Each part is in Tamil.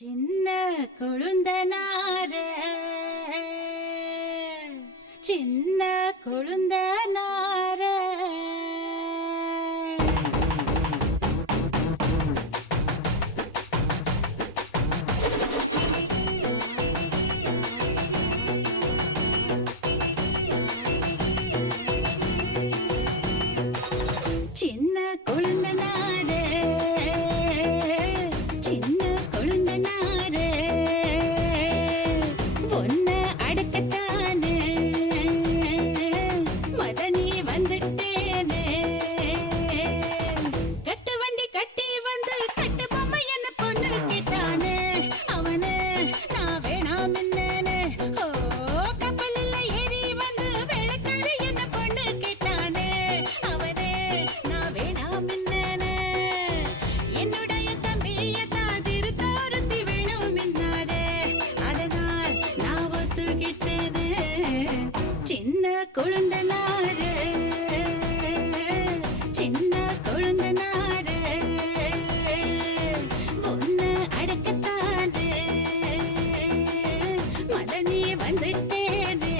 சின்ன கொழுந்தனார சின்ன கொழுந்தனார சின்ன கொழுந்தனார சின்ன கொழுந்தனார ஒன்ன அடக்கத்தானே மதனி வந்துட்டேனே கட்டு வண்டி கட்டி வந்து கட்டு பொம்மை என்ன பொண்ணு கேட்டானே அவனு நான் வேணாம் என்னன்னு ஓ கப்பலில் ஏறி வந்து வேலைக்காரி என்ன பொண்ணு கேட்டானே அவனே நான் வேணாம் என்னன்னு என்னுடைய தம்பிய தாதிரு தோருத்தி வேணும் என்னாரே அதனால் நான் ஒத்துக்கிட்டேனே சின்ன கொழுந்தனாரே சின்ன கொழுந்தனாரே ஒன்ன அடக்கத்தானே மதனி வந்துட்டேனே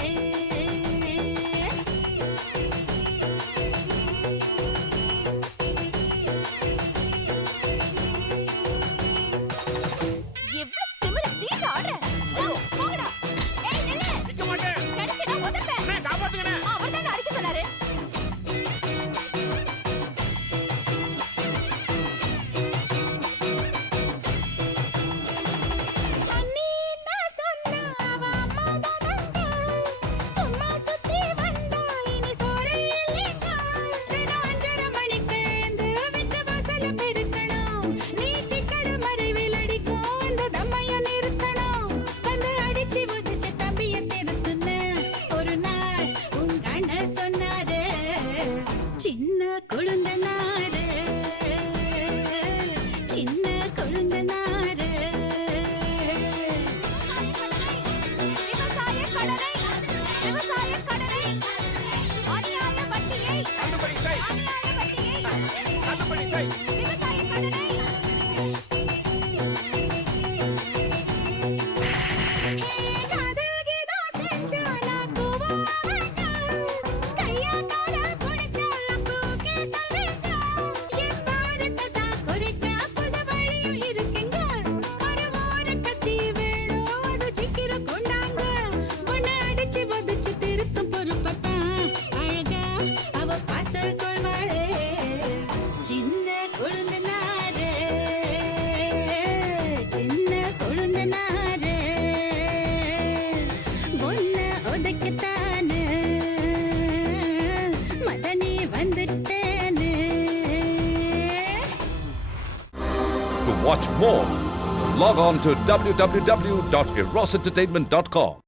எவ்வளவு திமிரு சீட் ஆடுற போங்கடா ஏய் நில்லு நிக்க மாட்டேன். கடிச்சனா உதப்ப அண்ணே, காப்பாத்துங்கண்ணே. அவர்தான் அடிக்க சொன்னாரு அண்ணி நான் சொன்னா அவ அம்மா தானங்க சும்மா சுத்தி வந்தா இனி சோறு இல்லைங்க தினம் 5:30 மணிக்கு எழுந்து விட்டு வாசல பெருக்கணும் நீட்டி கடை மறைவில் அடிக்கும் அந்த தம்மைய நிறுத்தணும் வந்து அடிச்சு உதிச்சு தம்பிய திருத்துன்னு ஒரு நாள் உங்க அண்ணன் சொன்னாரு சின்ன கொழுந்தனாரு சின்ன கொழுந்தனாரு விவசாய கடனை அநியாய வட்டியை தள்ளுபடி செய். அநியாய வட்டியை தள்ளுபடி செய். விவசாய கடனை காதல் கீதம் செஞ்சானா கூவாங்க கையா கால புடிச்சால பூக்கே சொல்லுங்க என் பாரத்தை தான் குறிக்க புது வழியும் இருக்குங்க ஒரு ஓர கத்தி வேணும் அது சீக்கிரம் கொண்டாங்க உன்னை அடிச்சு வதச்சு திருத்தும் பொறுப்பத்தான் அழகா அவ பார்த்து கொள்வாளே சின்ன கொழுந்தனாரே சின்ன கொழுந்தனாரே ஒன்ன உதைக்கத்தானே மதனி வந்துட்டேனே To watch more, log on to www.erosentertainment.com.